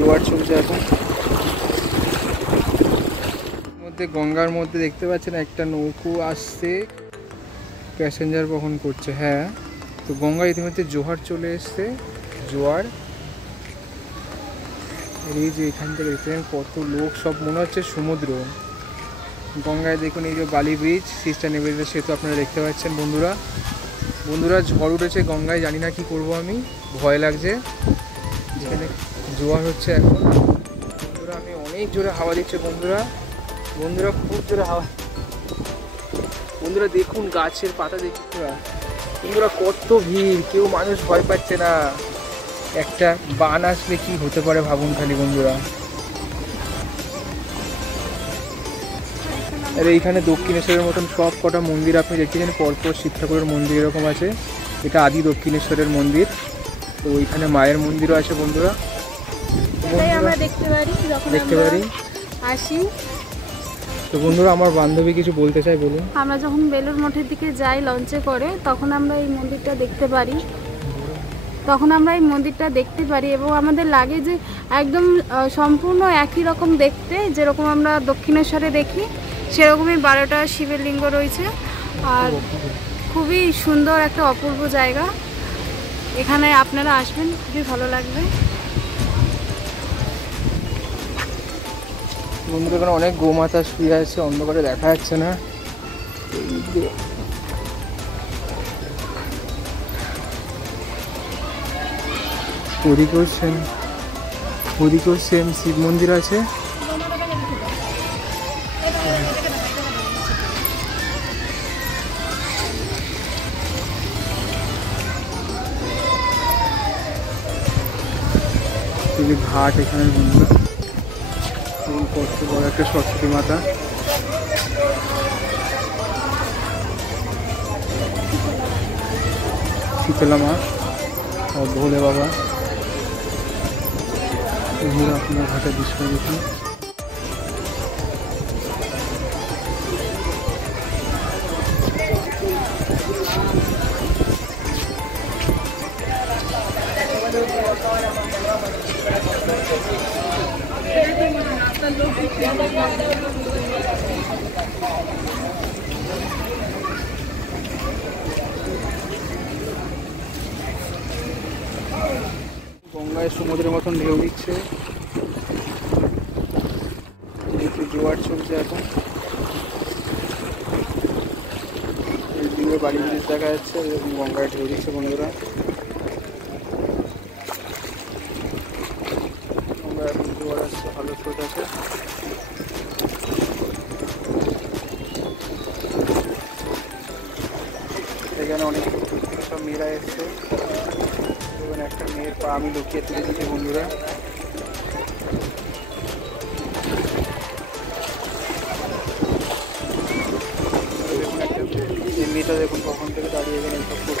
জোয়ার চলছে এখন। মধ্যে গঙ্গার মধ্যে দেখতে পাচ্ছেন একটা নৌকো আসছে, প্যাসেঞ্জার বহন করছে। হ্যাঁ, তো গঙ্গা ইতিমধ্যে জোয়ার চলে এসছে, জোয়ার। এই যে এখান থেকে দেখছেন কত লোক, সব মনে হচ্ছে সমুদ্র। গঙ্গায় দেখুন এই যে বালি ব্রিজ, সিস্টার নিবেদিতা সেতু আপনারা দেখতে পাচ্ছেন বন্ধুরা। বন্ধুরা ঝড় উঠেছে গঙ্গায়, জানি না কি করব আমি, ভয় লাগছে। যেখানে জোয়ার হচ্ছে এখন বন্ধুরা, আমি অনেক জোরে হাওয়া দিচ্ছে বন্ধুরা, বন্ধুরা খুব জোরে হাওয়া। বন্ধুরা দেখুন গাছের পাতা দেখুন বন্ধুরা, কত ভিড়, কেউ মানুষ ভয় পাচ্ছে না। একটা বান আসলে কি হতে পারে ভাবুন খালি বন্ধুরা। আর এইখানে দক্ষিণেশ্বরের মতন সব কটা মন্দির আপনি দেখছেন, পরপর শিব ঠাকুরের মন্দির এরকম আছে। এটা আদি দক্ষিণেশ্বরের মন্দির। তো ওইখানে মায়ের মন্দিরও আছে বন্ধুরা, আমরা দেখতে পারি আসি। তো বন্ধুরা আমার বান্ধবী কিছু বলতে চাই, বলুন। আমরা যখন বেলুর মঠের দিকে যাই লঞ্চে করে, তখন আমরা এই মন্দিরটা দেখতে পারি এবং আমাদের লাগে যে একদম সম্পূর্ণ একই রকম দেখতে, যেরকম আমরা দক্ষিণেশ্বরে দেখি সেরকমই 12টা শিবের লিঙ্গ রয়েছে। আর খুবই সুন্দর একটা অপূর্ব জায়গা, এখানে আপনারা আসবেন, খুবই ভালো লাগবে। বন্ধুরা এখানে অনেক গোমাতা শুয়ে আছে, অন্ধকারে দেখা যাচ্ছে না। ওদিকেও সেম শিব মন্দির আছে। ঘাট এখানে বন্ধুরা, কত বড় একটা সরস্বতী মাতা। শীতলা মা ও ভোলে বাবা। বন্ধুরা আপনার ঘাটের দৃশ্য দেখুন। গঙ্গায় সমুদ্রের মতন ঢেউ দিচ্ছে, জোয়ার চলছে এখন। এইদিকে বাড়ি ব্রিজ দেখা যাচ্ছে, গঙ্গায় ঢেউ দিচ্ছে বন্ধুরা। গঙ্গায় এখন জোয়ার আসছে, ভালো স্রোত আছে। এখানে অনেক সব মেয়েরা এসছে, একটা মেয়ের পা আমি লুকিয়ে তুলে দিচ্ছি বন্ধুরা। মেয়েটা দেখুন কখন থেকে দাঁড়িয়ে গেলেন সব করছে।